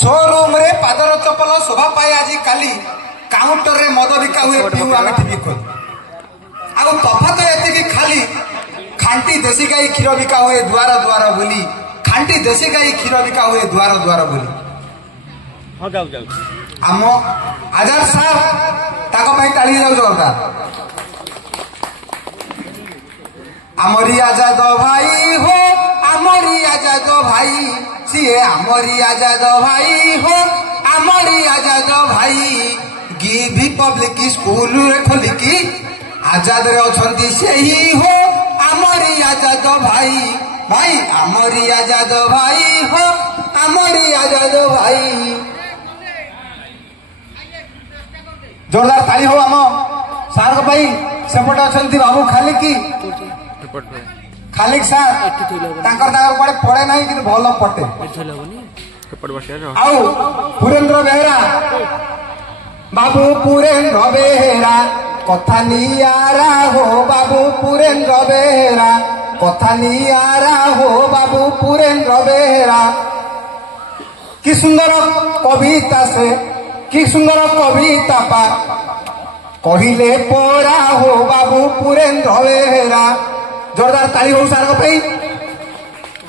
Showroom रे पादर चपल शोभा पाए आज काली काउंटर रे मद बिका हुए पीऊ आम टीवी खोल आउ तफात एति खाली खांटी देसी गाई क्षीर बिका हुए द्वार द्वार बुली खांटी देसी गाई क्षीर बिका हुए द्वार द्वार बुली आम आजाद साहब ताको पई ताली जाऊ दरकार आमरी आजाद भाई हो आमरी आजाद भाई सीए आमरी आजाद भाई हो आमरी आजाद भाई गिभी पब्लिक स्कूल रे खोलिकी आजाद रे अछंती सेही हो आमरी आजाद भाई भाई आमरी आजाद भाई हो आमरी आजाद भाई जोरदार ताली हो आम सार को भाई सेपटे अछंती बाबू खाली की खालिक सार ताकर पड़े ना कि भल पटे आउ पुरेन्द्र बेहरा बाबू पुरेन्द्र बेहरा कथा नियारा हो बाबू पुरेन्द्र बेहरा कथा नियारा हो बाबू पुरेन्द्र बेहरा कि सुंदर कविता से कि सुंदर कविता पा कहिले परा हो बाबू पुरेन्द्र बेहरा जोरदार ताली हो सार भाई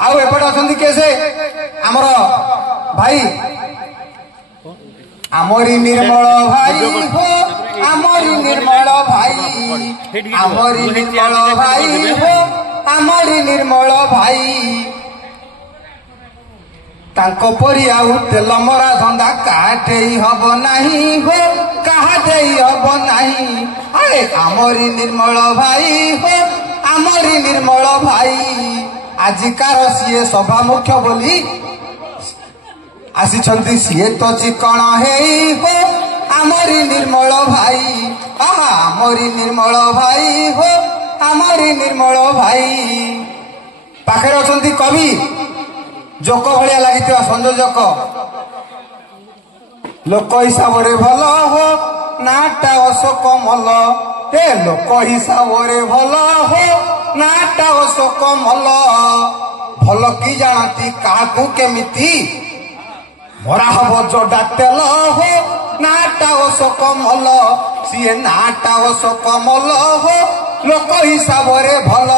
आउ एपटे अच्छा कैसे आमर भाई आमरी निर्मल भाई हो आमरी निर्मल भाई आमरी निर्मल भाई हो आमरी निर्मल भाई तांको परी आउ तेल मरा धंदा काटे हब नहीं हो काटे हब नहीं अरे आमरी निर्मल भाई हो आमरी निर्मल भाई आजिकार सीए सभा मुख्य बोली आसी सीए तो चिकण हेई हो आमरी निर्मल भाई आहा आमरी निर्मल भाई हो आमरी निर्मल भाई पाखे अच्छा कवि जोक भाया लगी संयोजक लोक हिसाब से भल हो नाटा अशोक मल ए लोक हिसाब से भल हो नाटा अशोक मल भल कि जानती काकू केमिति मरा हम जोड़ा तेल हो नाटा अशोक मल सीए नाटा अशोक मल हो लोक हिसाब से भल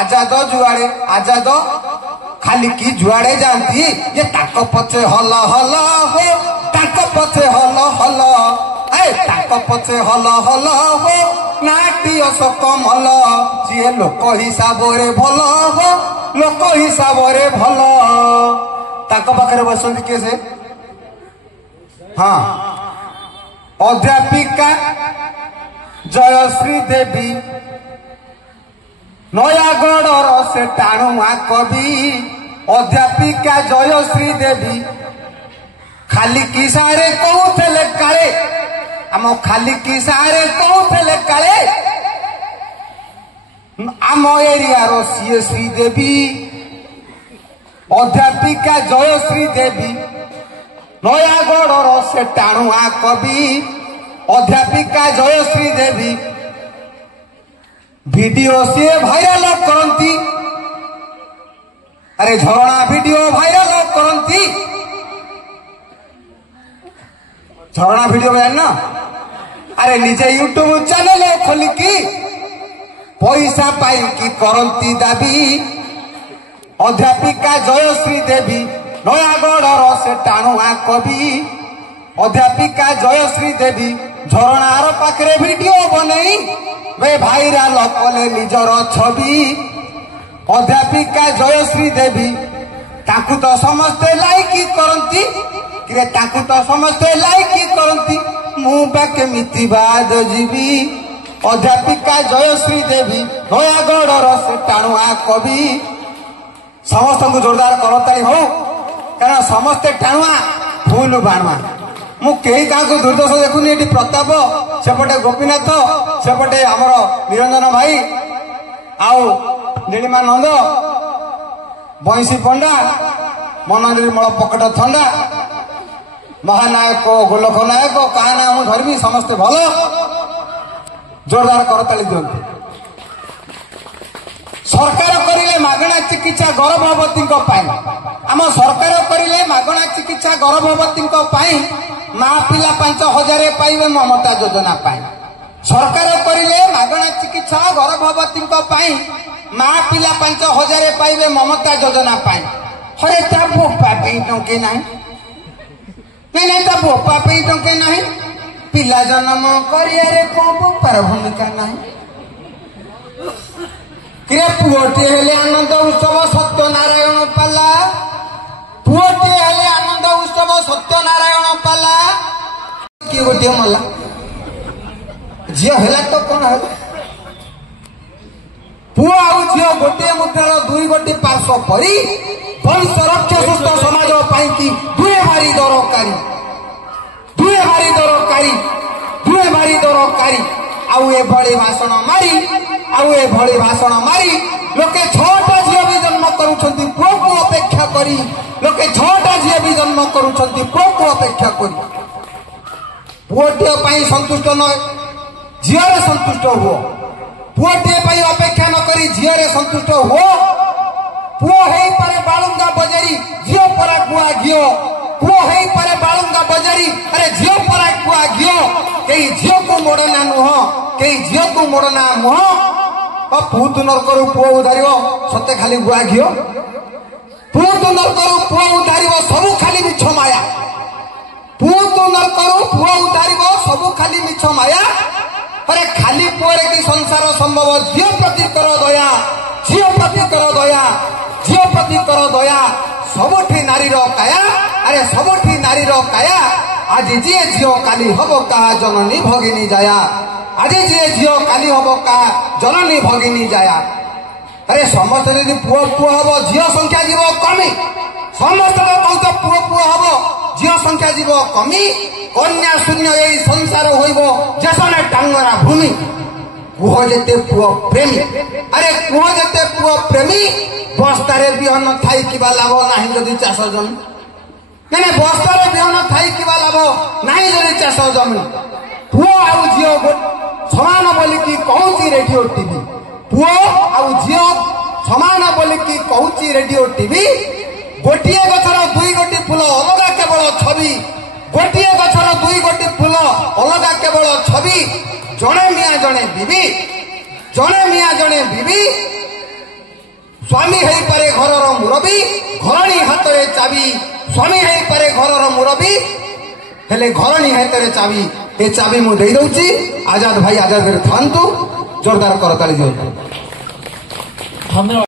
आजाद जुआड़े आजाद खाली की जुआड़े जानती ये ताक पचे हल हल हो ताक पचे हल हल ए ताक पचे हल हल हो नाटी अशोक मल सीए लोक हिसाब से भल हो लोक हिसाब से भल ताक पाखे बसती किए से हाँ अध्यापिका जयश्री देवी नयागढ़ से टाणुआ कवि अध्यापिका जयश्री देवी खाली किसारे कहूले काले आम खाली किसारे कहूले काले आम एरिया सीए श्री देवी अध्यापिका जयश्री देवी नयागढ़ से टाणुआ कवि अध्यापिका जयश्री देवी वीडियो से भाइराल करती अरे झरणा वीडियो भाइराल करती झरणा वीडियो ना अरे निजे यूट्यूब चैनल खोलिकी पैसा पाई करती दाबी अध्यापिका जयश्री देवी नयागढ़ से टाणुआ कवि अध्यापिका जयश्री देवी झरणार पाखरे वीडियो बनई वे भाइराल कले निजर छवि अध्यापिका जयश्री देवी ताकू तो समस्ते लाइक करती कि ताकू तो समस्ते लाइक करती मुबा केमिति बाद जीवी अध्यापिका जयश्री देवी नयागढ़ से टाणुआ कवि समस्त को जोरदार करताली हो कारण समस्ते टाणुआ फुल बाणुआ मु कई क्या दुर्दश देखुनी ये प्रताप सेपटे गोपीनाथ सेपटे आमर निरंजन भाई आउ नीलिमा नंद बंशी पंडा मन निर्मल पकट थंडा महानायक गोलख नायक क्या ना मुझे धरमी समस्ते भल जोरदार करताली दिखते सरकार करिले मागणा चिकित्सा गर्भवती आम सरकार करिले मागणा चिकित्सा गर्भवती माँ पिला 5,000 पाइबे ममता योजना सरकार करिले मागणा चिकित्सा गर्भवती माँ पिला 5,000 पाइबे ममता योजना हरे ता बोपा टंके ना नहीं ता बोपा टंके ना पिला जन्म करियारे को बोपार भूमिका ना किरे पुओटे हेले आनंद उत्सव सत्यनारायण पाला पुओटे हेले आनंद उत्सव सत्यनारायण पाला किए गोटे मला झील है तो कौन है पुओ आउ झील गोटे मुद्रार दुई गोटे पार्श्व परी वंश रक्षा सुस्थ समाज की दुए भारी दरकारी आउ ए भली भाषण मारी लोके 6टा झील भी जन्म करुछंती पुओ को अपेक्षा करी लोके 6टा झील भी जन्म करुछंती पुओ को अपेक्षा करी पुओटे पई संतुष्ट न झील संतुष्ट हो पुओटे पई अपेक्षा न करी झील संतुष्ट हो पुओ हेई पारे बालुंगा बजारी झील परा गुआ घियो पुओ हेई पारे बालुंगा बजारी अरे झील परा गुआ घियो कई झील को मोड़ना नुह कई झील को मोड़ना मुह पुत नरकरू पुओ उधारिव सत्य खाली गुआ घियो पुत नरकरू पुओ उधारिव सबु खाली मिछ माया पुत नरकरू पुओ उधारिव सबु खाली मिछ माया अरे खाली पुओरे की संसार संभव झील प्रति कर दया झील प्रति कर दया झील प्रति कर दया सबुठी नारी काया अरे सबुठी नारी काया आज जी झील काली हम का जननी भगिनी जाया आज जी झील काली हम का जननी भगिनी जाया अरे समस्त यदि पुओ पुओ हम झील संख्या जीव कमी समस्त बहुत पुओ पुओ हम झील संख्या जीव कमी कन्या शून्य यही संसार होइब जसने टांगरा भूमि कुह जेते पुओ प्रेमी अरे कुह जेते पुओ प्रेमी बस्तारे बिहन थाई किबा लाभ नाही जदि चाष जमी नहीं बस्तारे बिहन थाई किबा लाभ नाही जदि चाष जमी पुओ आउ झील समान बोलिकी कहूची रेडियो टीवी पुओ आउ झील समान बोलिकी कहूची रेडियो टीवी गोटे गछर दुई गोटी फूल अलगा केवल छवि गोटे गछर दुई गोटी फूल अलगा केवल छवि जड़े मिया जड़े बीबी स्वामी है पारे घरर मुरबी घरणी हाथ में चाबी स्वामी है पारे घरर मुरबी हेले घरणी हाथ में चाबी ए चाबी मु दे दउची आजाद भाई आजाद थांतु जोरदार करताली दियो। धन्यवाद।